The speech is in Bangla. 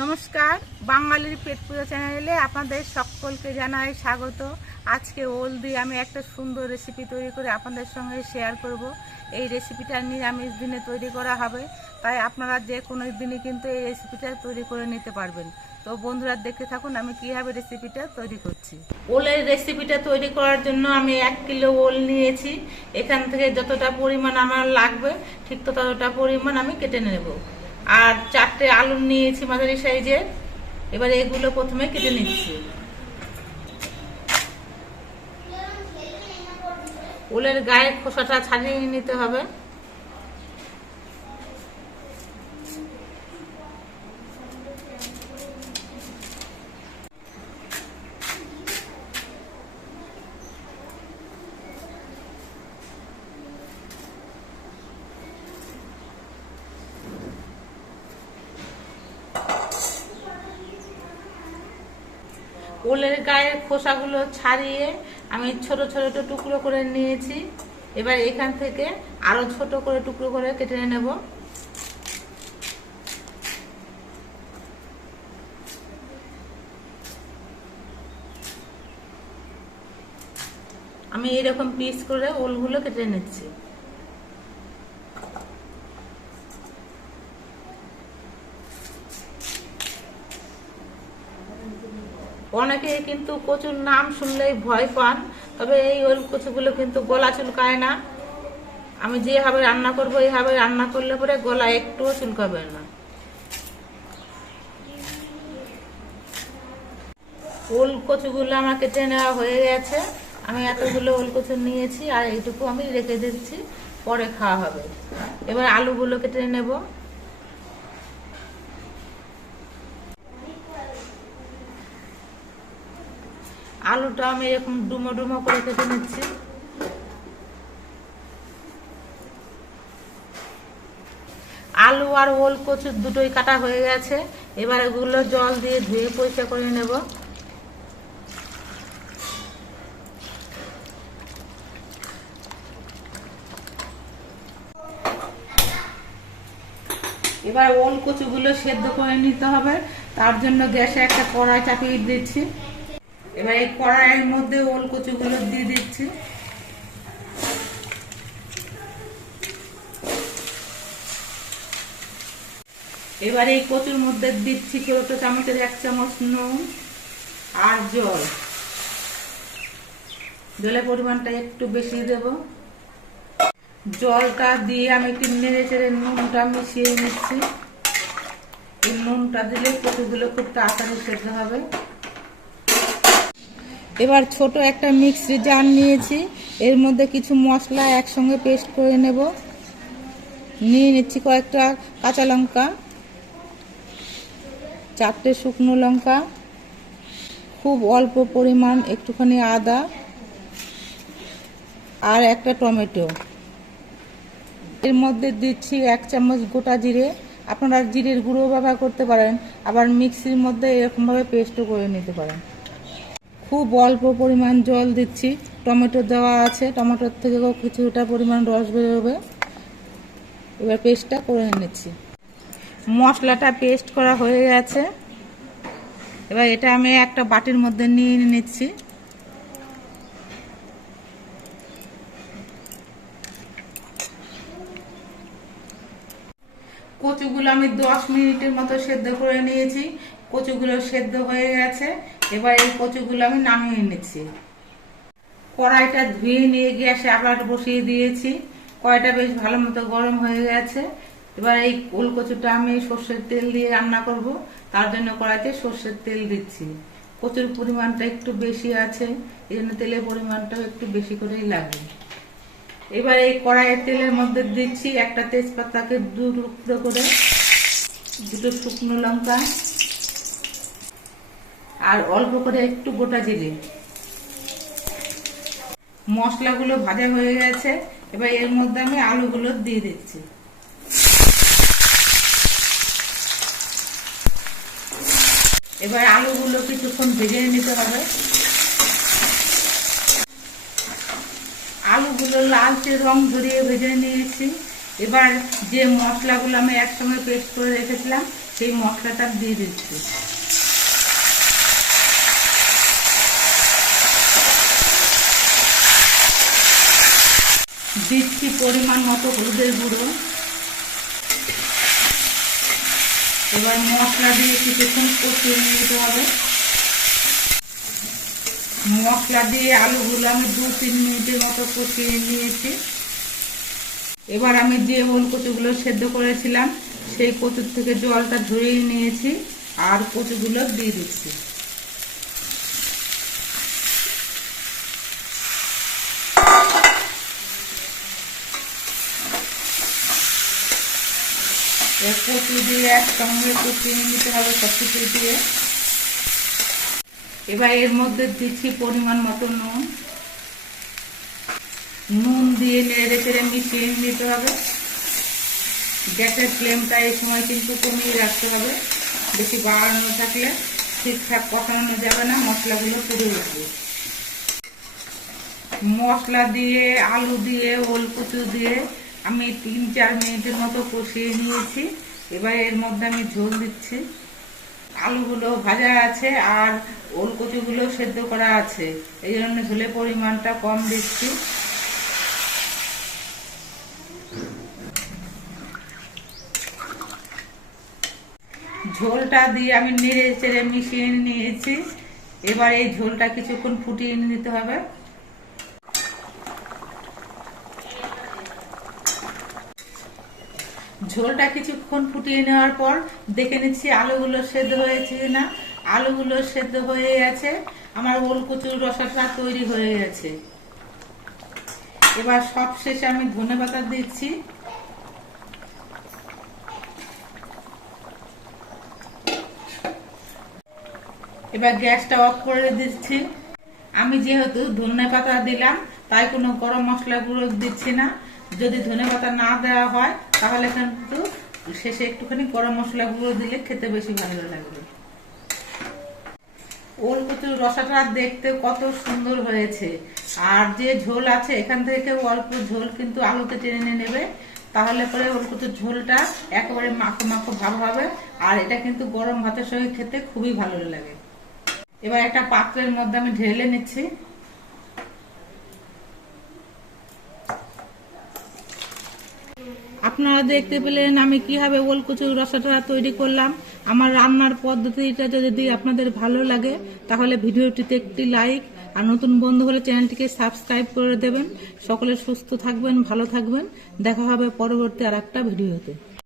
নমস্কার, বাঙালির পেট পুজো চ্যানেলে আপনাদের সকলকে জানাই স্বাগত। আজকে ওল দিয়ে আমি একটা সুন্দর রেসিপি তৈরি করে আপনাদের সঙ্গে শেয়ার করব। এই রেসিপিটা নিরামিষ দিনে তৈরি করা হবে, তাই আপনারা যে কোনো দিনই কিন্তু এই রেসিপিটা তৈরি করে নিতে পারবেন। তো বন্ধুরা, দেখতে থাকুন আমি কীভাবে রেসিপিটা তৈরি করছি। ওলের রেসিপিটা তৈরি করার জন্য আমি এক কিলো ওল নিয়েছি। এখান থেকে যতটা পরিমাণ আমার লাগবে, ঠিক ততটা পরিমাণ আমি কেটে নেব। আর চারটে আলু নিয়েছি মাঝারি সাইজের। এবার এগুলো প্রথমে কেটে নিচ্ছি। উলের গায়ের খোসাটা ছাড়িয়ে নিতে হবে। ওলের গায়ের খোসাগুলো ছাড়িয়ে আমি ছোট ছোট টুকরো করে নিয়েছি। এবার এখান থেকে আরও ছোট করে টুকরো করে কেটে নেব। আমি এরকম পিস করে ওলগুলো কেটে নিচ্ছি। অনেকে কিন্তু কচুর নাম শুনলেই ভয় পান, তবে এই ওল কচুগুলো কিন্তু গলা চুলকায় না। আমি যেভাবে রান্না করব, এইভাবে রান্না করলে পরে গলা একটুও চুলকাবে না। ওল কচুগুলো আমার কেটে নেওয়া হয়ে গেছে। আমি এতগুলো ওল কচু নিয়েছি আর এইটুকু আমি রেখে দিচ্ছি, পরে খাওয়া হবে। এবার আলুগুলো কেটে নেব। আলুটা আমি এরকম ডুমো ডুমো করে কেটে নিচ্ছি। আলু আর ওল কচু দুটোই কাটা হয়ে গেছে। এবার এগুলো জল দিয়ে ধুয়ে পরিষ্কার করে নেব। এবার ওল কচুগুলো সেদ্ধ করে নিতে হবে। তার জন্য গ্যাসে একটা কড়াই চাপিয়ে দিচ্ছি। এবার এই কড়াইয়ের মধ্যে ওল কচুগুলো দিয়ে দিচ্ছি। এবার এই কচুর মধ্যে দিচ্ছি ছোট চামচের এক চামচ নুন আর জল। জলের পরিমাণটা একটু বেশি দেব। জলটা দিয়ে আমি একটু নেড়ে চেড়ে নুনটা মিশিয়ে নিচ্ছি। এই নুনটা দিলে কচুগুলো খুব তাড়াতাড়ি সেদ্ধ হবে। এবার ছোট একটা মিক্সি জার নিয়েছি। এর মধ্যে কিছু মশলা একসঙ্গে পেস্ট করে নেব। নিয়ে নিচ্ছি কয়েকটা কাঁচা লঙ্কা, চারটে শুকনো লঙ্কা, খুব অল্প পরিমাণ একটুখানি আদা আর একটা টমেটো। এর মধ্যে দিচ্ছি এক চামচ গোটা জিরে। আপনারা জিরের গুঁড়ো ব্যবহার করতে পারেন, আবার মিক্সির মধ্যে এরকমভাবে পেস্টও করে নিতে পারেন। খুব অল্প পরিমাণ জল দিচ্ছি। টমেটো দেওয়া আছে, টমেটোর থেকেও কিছুটা পরিমাণ রস বেরোবে। এবার পেস্টটা করে নিচ্ছি। মশলাটা পেস্ট করা হয়ে গেছে। এবার এটা আমি একটা বাটির মধ্যে নিয়ে নিচ্ছি। কচুগুলো আমি দশ মিনিটের মতো সেদ্ধ করে নিয়েছি। কচুগুলো সেদ্ধ হয়ে গেছে। এবার এই কচুগুলো আমি নামিয়ে নিচ্ছি। কড়াইটা ধুয়ে নিয়ে গ্যাসে আবার বসিয়ে দিয়েছি। কড়াইটা বেশ ভালো মতো গরম হয়ে গেছে। এবার এই ওল কচুটা আমি সর্ষের তেল দিয়ে রান্না করব। তার জন্য কড়াইতে সর্ষের তেল দিচ্ছি। কচুর পরিমাণটা একটু বেশি আছে এই জন্য তেলের পরিমাণটাও একটু বেশি করেই লাগবে। এবার এই কড়াইয়ের তেলের মধ্যে দিচ্ছি একটা তেজপাতাকে দু টুকরো করে, দুটো শুকনো লঙ্কা আর অল্প করে একটু গোটা জিরে। মশলাগুলো ভাজা হয়ে গেছে, এবার এর মধ্যে আমি আলুগুলো দিয়ে দিচ্ছি। এবার আলুগুলো কিছুক্ষণ ভেজে নিতে হবে। আলুগুলো লালচে রং ধরিয়ে ভেজে নিয়েছি। এবার যে মশলাগুলো আমি একসঙ্গে পেস্ট করে রেখেছিলাম, সেই মশলাটা দিয়ে দিচ্ছি। দিচ্ছি পরিমাণ মতো হলুদের গুঁড়ো। এবার মশলা দিয়ে কিছুক্ষণ কষিয়ে নিতে হবে। মশলা দিয়ে আলুগুলো আমি দু তিন মিনিটের মতো কষিয়ে নিয়েছি। এবার আমি যে ওল কচুগুলো সেদ্ধ করেছিলাম, সেই কচুর থেকে জলটা ঝরিয়ে নিয়েছি আর কচুগুলো দিয়ে দিচ্ছি। কচু দিয়ে একসঙ্গে কষিয়ে নিতে হবে সব কিছু দিয়ে। এবার এর মধ্যে দিচ্ছি পরিমাণ মতো নুন। নুন দিয়ে নেড়ে চেড়ে মিশিয়ে নিতে হবে। গ্যাসের ফ্লেমটা এই সময় কিন্তু কমিয়ে রাখতে হবে। বেশি বাড়ানো থাকলে ঠিকঠাক কষানো যাবে না, মশলাগুলো পুড়ে উঠবে মশলা দিয়ে, আলু দিয়ে ওল কচু দিয়ে আমি তিন, চার মিনিটের মতো কষিয়ে নিয়েছি। এবার এর মধ্যে আমি ঝোল দিচ্ছি। আলুগুলো ভাজা আছে আর ওল কচুগুলো সেদ্ধ করা আছে। এই জন্য ঝোলের পরিমাণটা কম দিচ্ছি। ঝোলটা দিয়ে আমি নেড়ে চেড়ে মিশিয়ে নিয়েছি। এবার এই ঝোলটা কিছুক্ষণ ফুটিয়ে নিতে হবে। ঝোলটা কিছুক্ষণ ফুটিয়ে নেওয়ার পর দেখে নিচ্ছি আলুগুলো সেদ্ধ হয়েছে না আলুগুলো সেদ্ধ হয়ে গেছে। আমার ওল কচুর রসাটা তৈরি হয়ে গেছে। এবার সব শেষে আমি ধনে পাতা দিচ্ছি। এবার গ্যাসটা অফ করে দিচ্ছি। আমি যেহেতু ধনে পাতা দিলাম, তাই কোনো গরম মশলা গুঁড়ো দিচ্ছি না। যদি ধনে পাতা না দেওয়া হয়, তাহলে কিন্তু শেষে একটুখানি গরম মশলা গুঁড়ো দিলে খেতে বেশি ভালো লাগবে। ওল কচুর রসাটা দেখতে কত সুন্দর হয়েছে। আর যে ঝোল আছে, এখান থেকে অল্প ঝোল কিন্তু আলুতে টেনে নেবে। তাহলে পরে ওল কচুর ঝোলটা একেবারে মাখো মাখো ভাব হবে। আর এটা কিন্তু গরম ভাতের সঙ্গে খেতে খুবই ভালো লাগে। এবার একটা পাত্রের মধ্যে আমি ঢেলে নিচ্ছি। আপনারা দেখতে পেলেন আমি কীভাবে ওলকচুর রসাটা তৈরি করলাম। আমার রান্নার পদ্ধতিটা যদি আপনাদের ভালো লাগে, তাহলে ভিডিওটিতে একটি লাইক আর নতুন বন্ধু হলে চ্যানেলটিকে সাবস্ক্রাইব করে দেবেন। সকলে সুস্থ থাকবেন, ভালো থাকবেন। দেখা হবে পরবর্তী আর একটা ভিডিওতে।